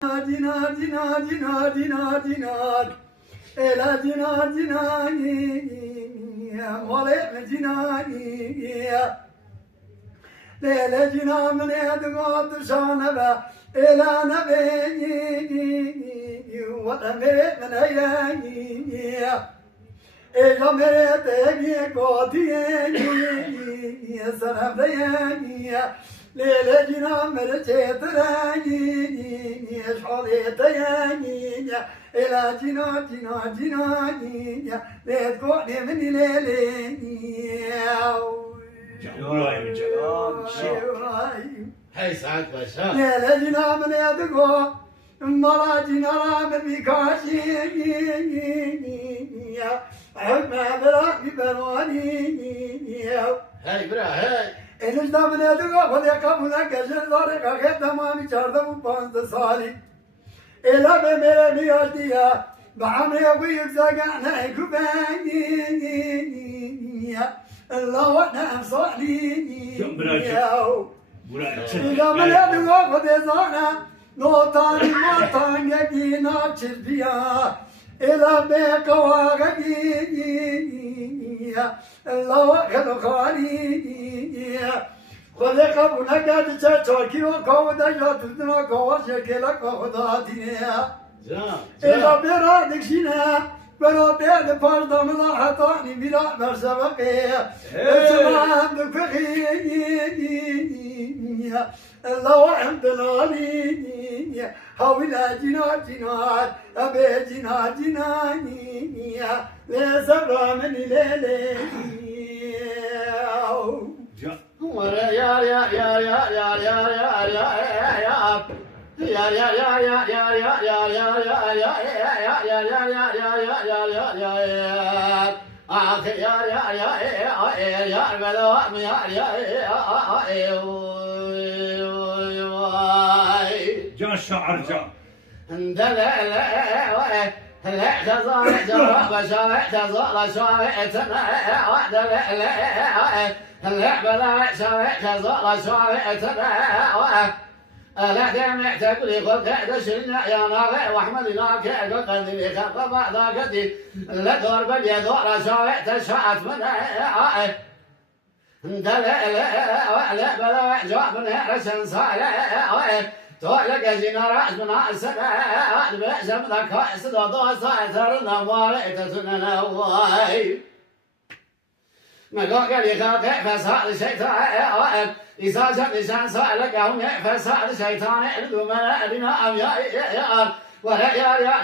Dinar, dinar, dinar, dinar, dinar. Ela dinar, dinar, mole dinar. Lele dinar men edgat şanava. Ela nave wala mere men ayya. Ela mere te godiye sarabaya. Lele dinar mere çetrani. Şaliyetayaniya, ela cina cina cinaniya, let go nemini leleniya. İbrahim Celal. Hey Saad Paşa. Lele cina mene yadıgo, mala cina me bikaşiniya, hükme bela biberaniya. Hey İbrahim. Enişte mene yadıgo, fadya kabuna geçen zare kaket tamamı çarda bu panzda salih. Ela be mere mi diya, bahane yapıyık zagana kubaniya, Allah ne saliniya. Ela me yadıgo fadya zana, no tani matan yedina çizbiya. Ela be kavaga niya, Allah khaliya. خلق بناك تشاركي وكودا جاتنا كوا شكلا كودا دينيا إلا برادك شينا برا بيد فردم لا حطاني بلا مرسبقيا سلام بفخيا الله الحمد لله حولا جنا جنات أبي جنا جنانيا لا سبر من ليلي Can şair can. لا تزال جرى بشارع تزال شارعتنا اللعب لا شارع تزال شارعتنا لا دمع تقولي خذ كعد شلنا يا ناغي واحمد ناك قدي خلق بعض قدي لا دور بل يدور شارع تشعت منها لا بلا جاب من رشن صالح تولك جنراج من السماء بأجم ذاك سدود سايترنا والإتتنا واي ما قال لي خاطئ فسال الشيطان إذا جاء لسان سألك أو فسال الشيطان إلو من أدنى أم يا ولا يا لا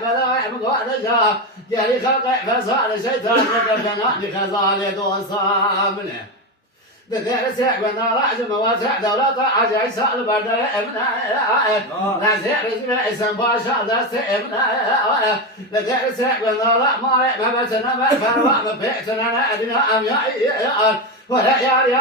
بلا مقعد جاء قال لي خاطئ فسال الشيطان وقدنا لخزال دوصامنه بدأ سعب نراج مواسع دولة عجائب سال برد ابنا نزع رزق اسم باشا دست ابنا بدأ سعب نراج ما بتنا ما فروا ما بيتنا أدنى أم يا ولا يا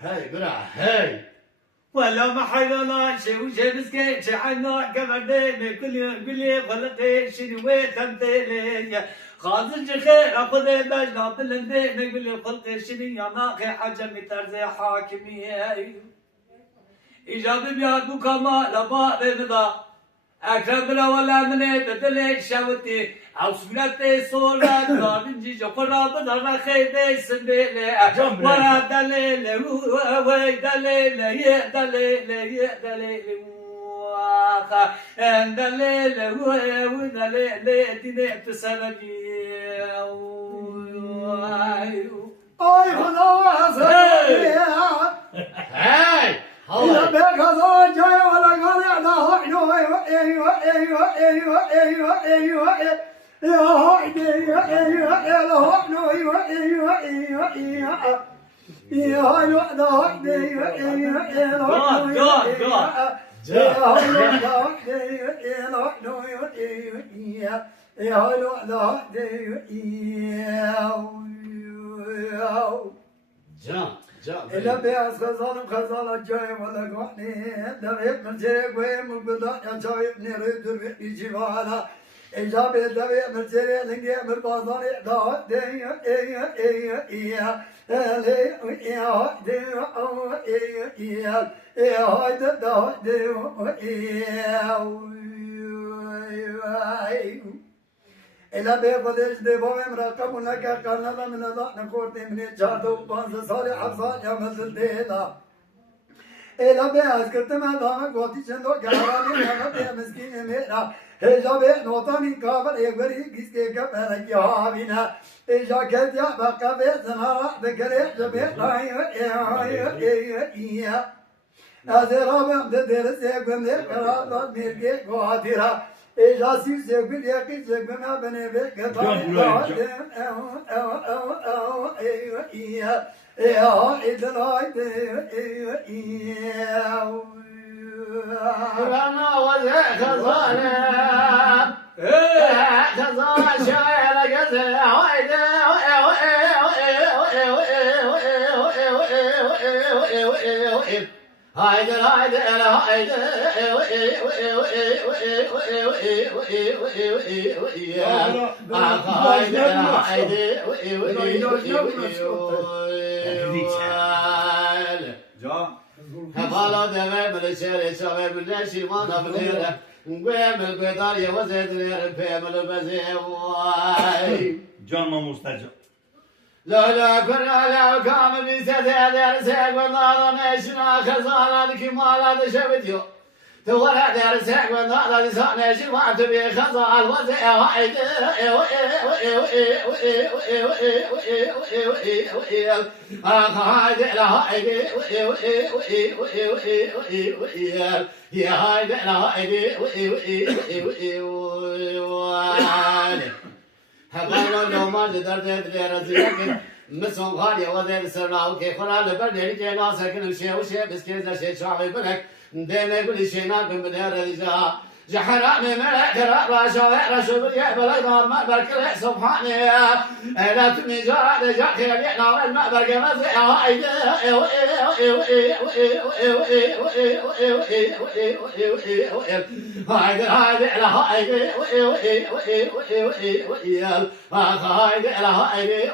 Hey bra hey. ولا ما حيونا شيء وشيء مسكين شيء عنا كبردين كل يوم خلقي شنو تمثيلي خازن خير اخذ بجنا بالندين كل يوم خلقي شنو يا ناقي حجمي طرز حاكميه ايجابي بياكو كما لما بمضى اكرم ولا من بدل شوتي او سمنتي صورة دارنجي جوكرا بدر خيدي سبيلي ورا دليل وي دليل يا دليل يا دليل واخا ان دليل وي دليل دي تسلجي اي خلاص Hey. إذا بكذا جاي ولا قال يا أيوة إلا بياس خزانم خزانة جاي ولا قواني دبيت من جريك ويم بدا يجاي نريد الجبالة إجابة دبيت من جريك لنجي من بازار دا إلا بيقدش دبوم رقم لك قلنا من الله نقول من جادو بانز صالح أفضل يا مثل ديلا إلا بياس كنت ما دام قوتي شندو جاراني أنا بيا مسكين ميرا إلا بيا نوتاني كابر إغري كيسكي كبر يا بينا إجا كديا بقى بيتنا بكري جبيت أزرابم درس يقوم كرام ميرجي قادرة إجازي سيقول يا كي سيقول ما بني بك أنا وزيك ظالم خزان شايل قزي هايدي هايدي هايدي هفالا دمه بلشله شاور بلشی مانا بلیره قوم القدار يوزد لير بيمل بزيوي Canma Mustafa. لا لا كنا لا كام بيسدر سيغنا نشنا خزانه كمال دشبتيو تورا در سيغنا لسان شما تبي خزان وزي هايد هايد لا هايد يا هايد لا هايد هبالو نومان درد دلر زيك مسون غالي وذر سرناو كي خلا لبردي جنا سكن شيء وشيء بسكيز شيء شاوي بلك دم يقول شينا كم بدر رجا جحرا من ملك راشا راشا يا بلد ما بركله سبحانه لا تمجا رجا خير ينا ما بركه ما زي هاي هاي على هاي هاي على هاي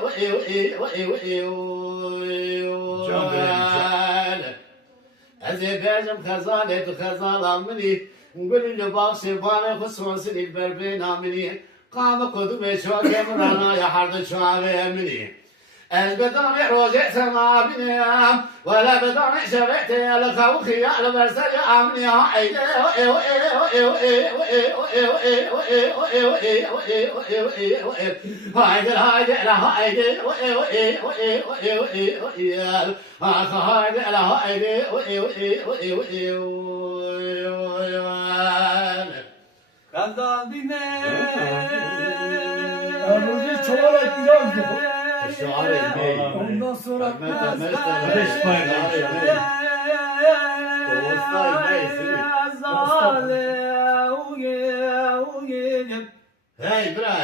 أزي بيجم خزانة خزانة مني نقول له باخشي بانا خصوصي البربينا مني قام قدوم شوكي مرانا يا حرد شوامي مني بدوني روجي سما بنيام ولا بدوني شبعتي الخوخي على برسل عمني هايدي هايدي هايدي لا هايدي هايدي لا هايدي Kazan dine. Ruzi çoğarak gidiyordu. Ondan sonra Hey bra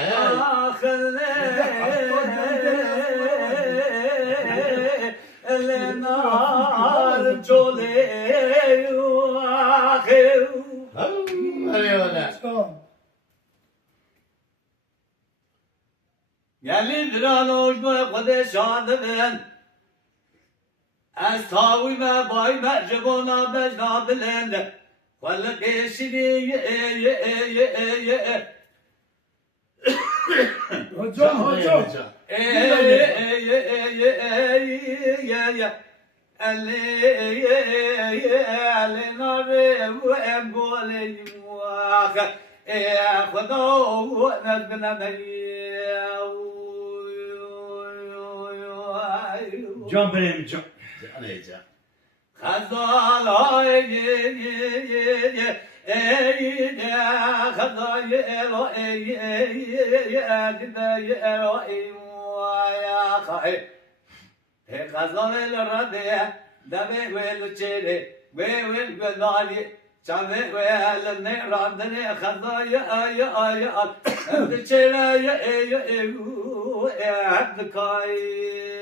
Gelin ranojma kudeshanın Az tavime bayme cebona bejna bilend Kullu keşini Hocam Ali nare bu embole muak خدو نزلنا Can benim can. خزان غزال الردية دمي والشيري والبدالي شامي والنير عندني خزايا يا الشيري يا عبد كاي